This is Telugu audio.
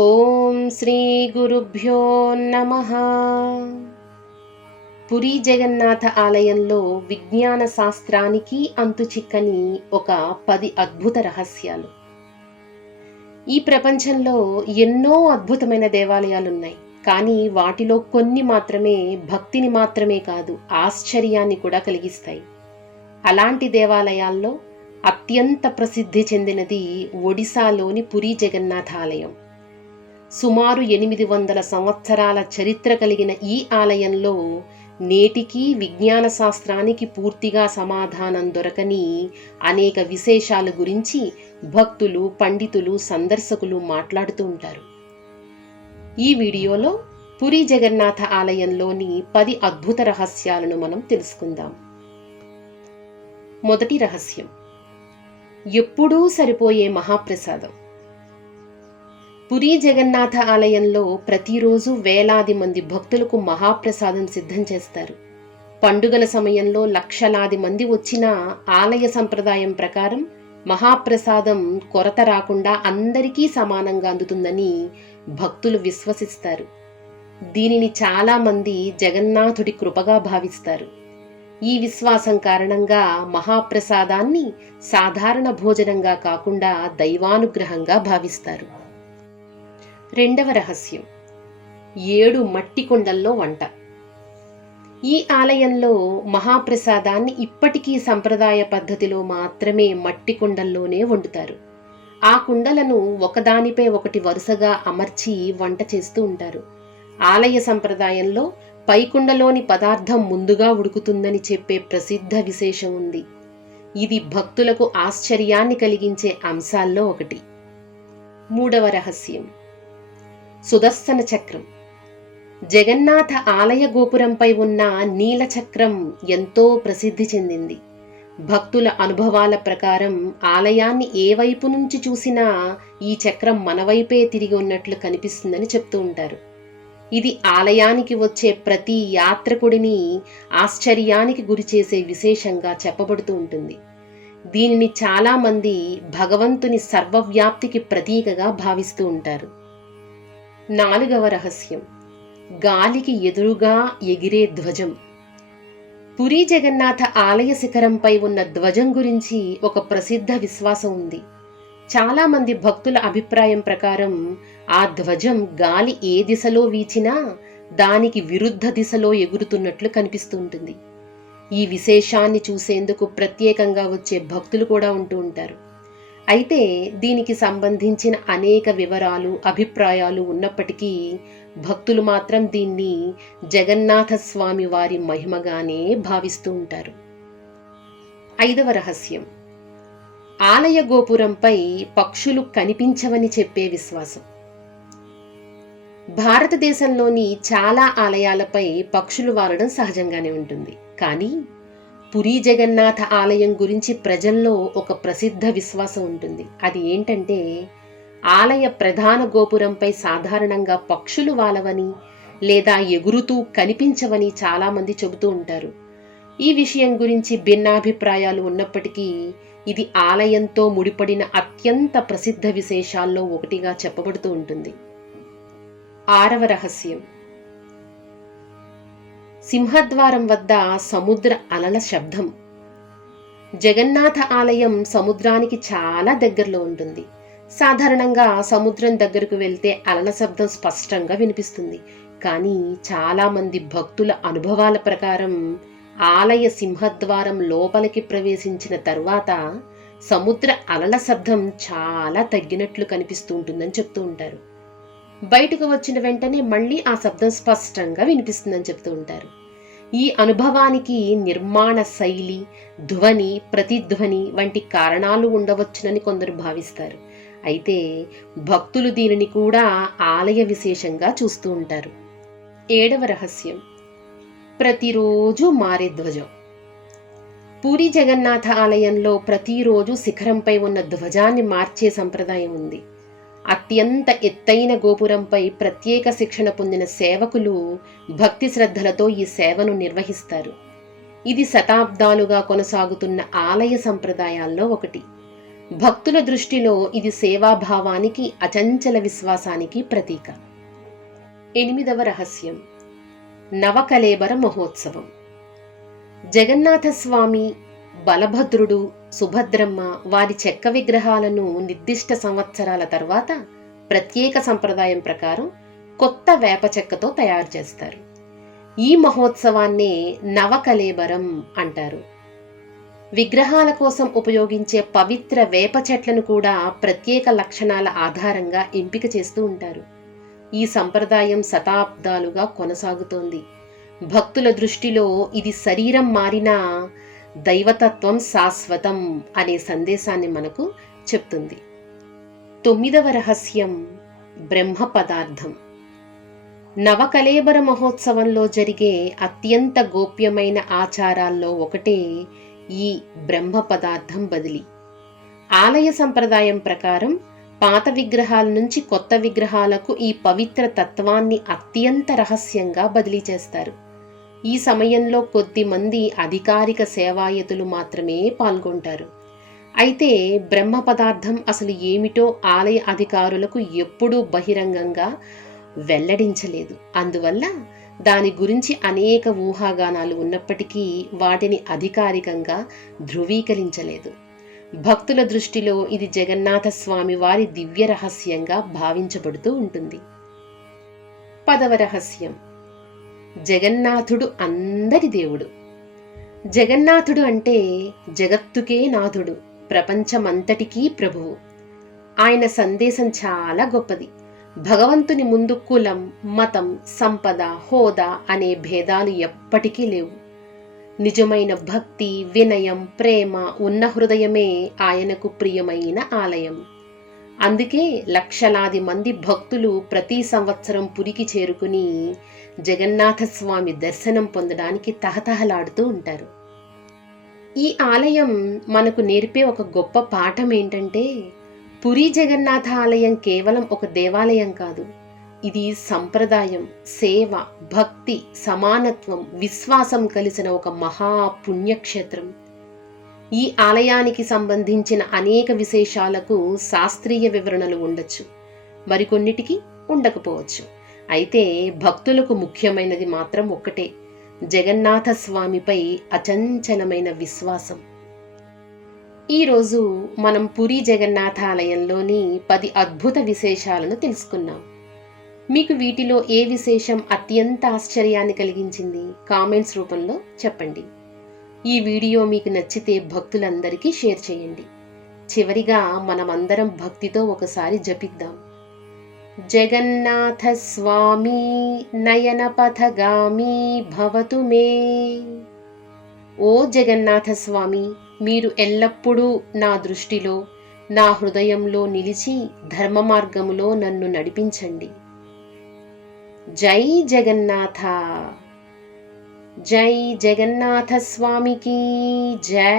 ఓం శ్రీ గురుభ్యో నమః. పురీ జగన్నాథ ఆలయంలో విజ్ఞాన శాస్త్రానికి అంతుచిక్కని ఒక 10 అద్భుత రహస్యాలు. ఈ ప్రపంచంలో ఎన్నో అద్భుతమైన దేవాలయాలున్నాయి. కానీ వాటిలో కొన్ని మాత్రమే భక్తిని మాత్రమే కాదు, ఆశ్చర్యాన్ని కూడా కలిగిస్తాయి. అలాంటి దేవాలయాల్లో అత్యంత ప్రసిద్ధి చెందినది ఒడిశాలోని పురీ జగన్నాథ ఆలయం. సుమారు 800 సంవత్సరాల చరిత్ర కలిగిన ఈ ఆలయంలో నేటికీ విజ్ఞాన శాస్త్రానికి పూర్తిగా సమాధానం దొరకని అనేక విశేషాల గురించి భక్తులు, పండితులు, సందర్శకులు మాట్లాడుతూ ఉంటారు. ఈ వీడియోలో పురీ జగన్నాథ ఆలయంలోని 10 అద్భుత రహస్యాలను మనం తెలుసుకుందాం. మొదటి రహస్యం, ఎప్పుడూ సరిపోయే మహాప్రసాదం. పురీ జగన్నాథ ఆలయంలో ప్రతిరోజు వేలాది మంది భక్తులకు మహాప్రసాదం సిద్ధం చేస్తారు. పండుగల సమయంలో లక్షలాది మంది వచ్చినా ఆలయ సంప్రదాయం ప్రకారం మహాప్రసాదం కొరత రాకుండా అందరికీ సమానంగా అందుతుందని భక్తులు విశ్వసిస్తారు. దీనిని చాలామంది జగన్నాథుడి కృపగా భావిస్తారు. ఈ విశ్వాసం కారణంగా మహాప్రసాదాన్ని సాధారణ భోజనంగా కాకుండా దైవానుగ్రహంగా భావిస్తారు. రెండవ రహస్యం, 7 మట్టి కుండల్లో వంట. ఈ ఆలయంలో మహాప్రసాదాన్ని ఇప్పటికీ సంప్రదాయ పద్ధతిలో మాత్రమే మట్టి కుండల్లోనే వండుతారు. ఆ కుండలను ఒకదానిపై ఒకటి వరుసగా అమర్చి వంట చేస్తూ ఉంటారు. ఆలయ సంప్రదాయంలో పై కుండలోని పదార్థం ముందుగా ఉడుకుతుందని చెప్పే ప్రసిద్ధ విశేషం ఉంది. ఇది భక్తులకు ఆశ్చర్యాన్ని కలిగించే అంశాల్లో ఒకటి. మూడవ రహస్యం, సుదర్శన చక్రం. జగన్నాథ ఆలయ గోపురంపై ఉన్న నీల చక్రం ఎంతో ప్రసిద్ధి చెందింది. భక్తుల అనుభవాల ప్రకారం ఆలయాన్ని ఏ వైపు నుంచి చూసినా ఈ చక్రం మన వైపే తిరిగి ఉన్నట్లు కనిపిస్తుందని చెప్తూ ఉంటారు. ఇది ఆలయానికి వచ్చే ప్రతి యాత్రికుడిని ఆశ్చర్యానికి గురిచేసే విశేషంగా చెప్పబడుతూ ఉంటుంది. దీనిని చాలామంది భగవంతుని సర్వవ్యాప్తికి ప్రతీకగా భావిస్తూ ఉంటారు. నాలుగవ రహస్యం, గాలికి ఎదురుగా ఎగిరే ధ్వజం. పురీ జగన్నాథ ఆలయ శిఖరంపై ఉన్న ధ్వజం గురించి ఒక ప్రసిద్ధ విశ్వాసం ఉంది. చాలామంది భక్తుల అభిప్రాయం ప్రకారం ఆ ధ్వజం గాలి ఏ దిశలో వీచినా దానికి విరుద్ధ దిశలో ఎగురుతున్నట్లు కనిపిస్తుంటుంది. ఈ విశేషాన్ని చూసేందుకు ప్రత్యేకంగా వచ్చే భక్తులు కూడా ఉంటూ ఉంటారు. అయితే దీనికి సంబంధించిన అనేక వివరాలు, అభిప్రాయాలు ఉన్నప్పటికీ భక్తులు మాత్రం దీన్ని జగన్నాథ స్వామి వారి మహిమగానే భావిస్తూ ఉంటారు. ఐదవ రహస్యం, ఆలయ గోపురంపై పక్షులు కనిపించవని చెప్పే విశ్వాసం. భారతదేశంలోని చాలా ఆలయాలపై పక్షులు వాలడం సహజంగానే ఉంటుంది. కానీ పురీ జగన్నాథ ఆలయం గురించి ప్రజల్లో ఒక ప్రసిద్ధ విశ్వాసం ఉంటుంది. అది ఏంటంటే, ఆలయ ప్రధాన గోపురంపై సాధారణంగా పక్షులు వాలవని లేదా ఎగురుతూ కనిపించవని చాలామంది చెబుతూ ఉంటారు. ఈ విషయం గురించి భిన్నాభిప్రాయాలు ఉన్నప్పటికీ ఇది ఆలయంతో ముడిపడిన అత్యంత ప్రసిద్ధ విశేషాల్లో ఒకటిగా చెప్పబడుతూ ఉంటుంది. ఆరవ రహస్యం, సింహద్వారం వద్ద సముద్ర అలల శబ్దం. జగన్నాథ ఆలయం సముద్రానికి చాలా దగ్గరలో ఉంటుంది. సాధారణంగా సముద్రం దగ్గరకు వెళ్తే అలల శబ్దం స్పష్టంగా వినిపిస్తుంది. కానీ చాలామంది భక్తుల అనుభవాల ప్రకారం ఆలయ సింహద్వారం లోపలికి ప్రవేశించిన తర్వాత సముద్ర అలల శబ్దం చాలా తగ్గినట్లు కనిపిస్తూ ఉంటుందని చెప్తూ ఉంటారు. బయటకు వచ్చిన వెంటనే మళ్ళీ ఆ శబ్దం స్పష్టంగా వినిపిస్తుందని చెప్తూ ఉంటారు. ఈ అనుభవానికి నిర్మాణ శైలి, ధ్వని, ప్రతిధ్వని వంటి కారణాలు ఉండవచ్చునని కొందరు భావిస్తారు. అయితే భక్తులు దీనిని కూడా ఆలయ విశేషంగా చూస్తూ ఉంటారు. ఏడవ రహస్యం, ప్రతిరోజు మారే ధ్వజం. పూరీ జగన్నాథ ఆలయంలో ప్రతిరోజు శిఖరంపై ఉన్న ధ్వజాన్ని మార్చే సంప్రదాయం ఉంది. అత్యంత ఎత్తైన గోపురంపై ప్రత్యేక శిక్షణ పొందిన సేవకులు భక్తి శ్రద్ధలతో ఈ సేవను నిర్వహిస్తారు. ఇది శతాబ్దాలుగా కొనసాగుతున్న ఆలయ సంప్రదాయాల్లో ఒకటి. భక్తుల దృష్టిలో ఇది సేవాభావానికి, అచంచల విశ్వాసానికి ప్రతీక. 8వ రహస్యం నవకళేబర మహోత్సవం. జగన్నాథస్వామి, బలభద్రుడు, సుభద్రమ్మ వారి చెక్క విగ్రహాలను నిర్దిష్ట సంవత్సరాల తర్వాత ప్రత్యేక సంప్రదాయం ప్రకారం కొత్త వేప చెక్కతో తయారు చేస్తారు. ఈ మహోత్సవాన్నే నవకళేబరం అంటారు. విగ్రహాల కోసం ఉపయోగించే పవిత్ర వేప చెట్లను కూడా ప్రత్యేక లక్షణాల ఆధారంగా ఎంపిక చేస్తూ ఉంటారు. ఈ సంప్రదాయం శతాబ్దాలుగా కొనసాగుతోంది. భక్తుల దృష్టిలో ఇది శరీరం మారినా దైవతత్వం శాశ్వతం అనే సందేశాన్ని మనకు చెప్తుంది. 9వ రహస్యం బ్రహ్మ పదార్థం. నవకళేబర మహోత్సవంలో జరిగే అత్యంత గోప్యమైన ఆచారాల్లో ఒకటే ఈ బ్రహ్మ పదార్థం బదిలీ. ఆలయ సంప్రదాయం ప్రకారం పాత విగ్రహాల నుంచి కొత్త విగ్రహాలకు ఈ పవిత్ర తత్వాన్ని అత్యంత రహస్యంగా బదిలీ చేస్తారు. ఈ సమయంలో కొద్దిమంది అధికారిక సేవాయతులు మాత్రమే పాల్గొంటారు. అయితే బ్రహ్మ పదార్థం అసలు ఏమిటో ఆలయ అధికారులకు ఎప్పుడూ బహిరంగంగా వెల్లడించలేదు. అందువల్ల దాని గురించి అనేక ఊహాగానాలు ఉన్నప్పటికీ వాటిని అధికారికంగా ధృవీకరించలేదు. భక్తుల దృష్టిలో ఇది జగన్నాథస్వామి వారి దివ్య రహస్యంగా భావించబడుతూ ఉంటుంది. 10వ రహస్యం జగన్నాథుడు అందరి దేవుడు. జగన్నాథుడు అంటే జగత్తుకే నాథుడు, ప్రపంచమంతటికీ ప్రభువు. ఆయన సందేశం చాలా గొప్పది. భగవంతుని ముందు కులం, మతం, సంపద, హోదా అనే భేదాలు ఎప్పటికీ లేవు. నిజమైన భక్తి, వినయం, ప్రేమ ఉన్న హృదయమే ఆయనకు ప్రియమైన ఆలయం. అందుకే లక్షలాది మంది భక్తులు ప్రతి సంవత్సరం పురికి చేరుకుని జగన్నాథస్వామి దర్శనం పొందడానికి తహతహలాడుతూ ఉంటారు. ఈ ఆలయం మనకు నేర్పే ఒక గొప్ప పాఠం ఏంటంటే, పురి జగన్నాథ ఆలయం కేవలం ఒక దేవాలయం కాదు. ఇది సంప్రదాయం, సేవ, భక్తి, సమానత్వం, విశ్వాసం కలిసిన ఒక మహా పుణ్యక్షేత్రం. ఈ ఆలయానికి సంబంధించిన అనేక విశేషాలకు శాస్త్రీయ వివరణలు ఉండొచ్చు, మరికొన్నిటికి ఉండకపోవచ్చు. అయితే భక్తులకు ముఖ్యమైనది మాత్రం ఒక్కటే, జగన్నాథ స్వామిపై అచంచలమైన విశ్వాసం. ఈరోజు మనం పురి జగన్నాథ ఆలయంలోని 10 అద్భుత విశేషాలను తెలుసుకున్నాం. మీకు వీటిలో ఏ విశేషం అత్యంత ఆశ్చర్యాన్ని కలిగించింది? కామెంట్స్ రూపంలో చెప్పండి. ఈ వీడియో మీకు నచ్చితే భక్తులందరికీ షేర్ చేయండి. చివరిగా మనమందరం భక్తితో ఒకసారి జపిద్దాం. జగన్నాథ స్వామి నయన పథగామి భవతు మే. ఓ జగన్నాథ స్వామి, మీరు ఎల్లప్పుడూ నా దృష్టిలో, నా హృదయంలో నిలిచి ధర్మ మార్గములో నన్ను నడిపించండి. జై జగన్నాథ. జై జగన్నాథ స్వామికి జై.